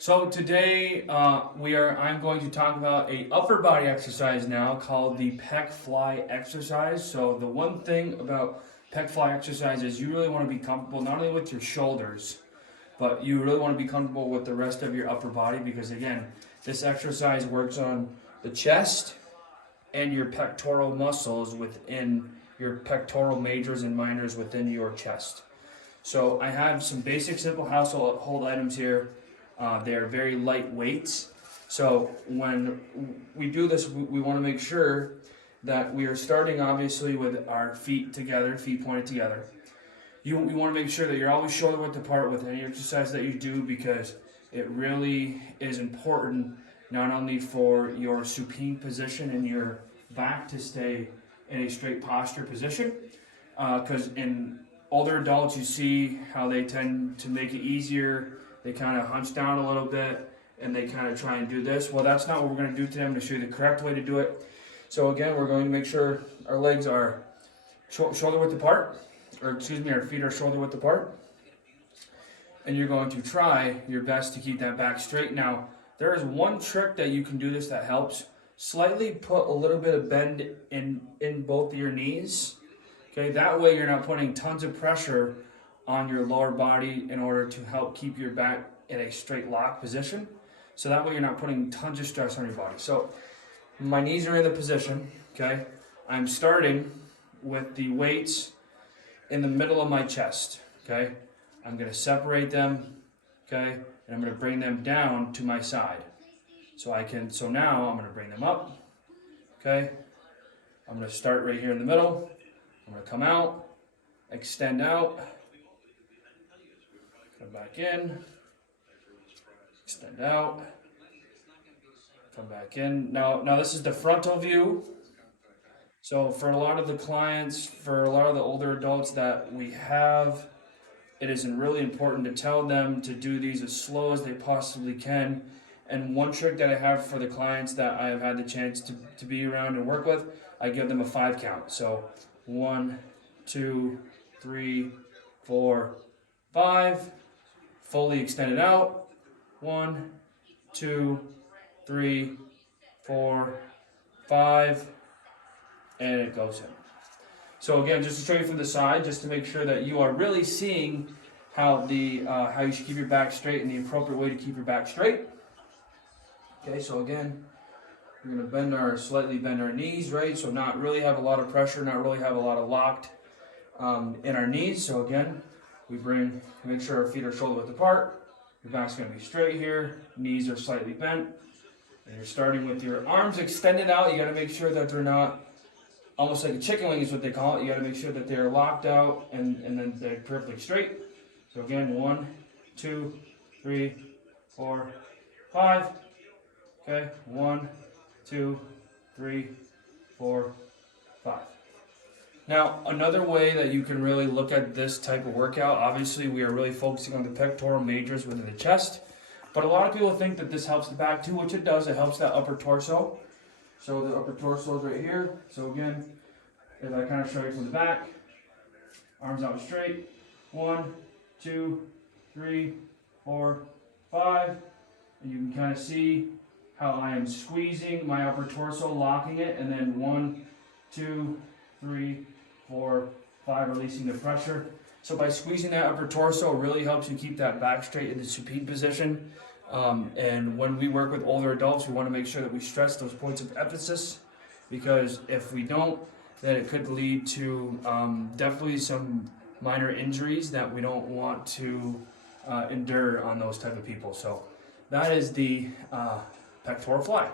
So today I'm going to talk about a upper body exercise now called the pec fly exercise. So the one thing about pec fly exercise is you really want to be comfortable not only with your shoulders, but you really want to be comfortable with the rest of your upper body because again, this exercise works on the chest and your pectoral muscles within your pectoral majors and minors within your chest. So I have some basic simple household items here. They're very light weights. So when we do this, we want to make sure that we are starting obviously with our feet together, feet pointed together. You want to make sure that you're always shoulder width apart with any exercise that you do because it really is important not only for your supine position and your back to stay in a straight posture position, because in older adults you see how they tend to make it easier. They kind of hunch down a little bit and they kind of try and do this. Well, that's not what we're going to do today. I'm going to show you the correct way to do it. So again, we're going to make sure our legs are shoulder width apart, or excuse me, our feet are shoulder width apart. And you're going to try your best to keep that back straight. Now, there is one trick that you can do this that helps. Slightly put a little bit of bend in both of your knees. Okay, that way you're not putting tons of pressure on your lower body in order to help keep your back in a straight lock position. So that way you're not putting tons of stress on your body. So my knees are in the position, okay? I'm starting with the weights in the middle of my chest, okay? I'm gonna separate them, okay? And I'm gonna bring them down to my side. So now I'm gonna bring them up, okay? I'm gonna start right here in the middle. I'm gonna come out, extend out, come back in, extend out, come back in. Now this is the frontal view. So for a lot of the clients, for a lot of the older adults that we have, it is really important to tell them to do these as slow as they possibly can. And one trick that I have for the clients that I have had the chance to be around and work with, I give them a 5 count. So 1, 2, 3, 4, 5. Fully extend it out. 1, 2, 3, 4, 5, and it goes in. So again, just to show you from the side, just to make sure that you are really seeing how you should keep your back straight and the appropriate way to keep your back straight. Okay, so again, we're going to slightly bend our knees, right? So not really have a lot of pressure, not really have a lot of locked in our knees. So again, make sure our feet are shoulder width apart. Your back's going to be straight here. Knees are slightly bent. And you're starting with your arms extended out. You got to make sure that they're not almost like a chicken wing is what they call it. You got to make sure that they're locked out and then they're perfectly straight. So again, 1, 2, 3, 4, 5. Okay, 1, 2, 3, 4, 5. Now, another way that you can really look at this type of workout, obviously we are really focusing on the pectoral majors within the chest, but a lot of people think that this helps the back too, which it does. It helps that upper torso. So the upper torso is right here. So again, if I kind of show you from the back, arms out straight, 1, 2, 3, 4, 5, and you can kind of see how I am squeezing my upper torso, locking it, and then 1, 2, 3, 4, 5, releasing the pressure. So by squeezing that upper torso, it really helps you keep that back straight in the supine position. And when we work with older adults, we want to make sure that we stress those points of emphasis, because if we don't, then it could lead to definitely some minor injuries that we don't want to endure on those type of people. So that is the pectoral fly.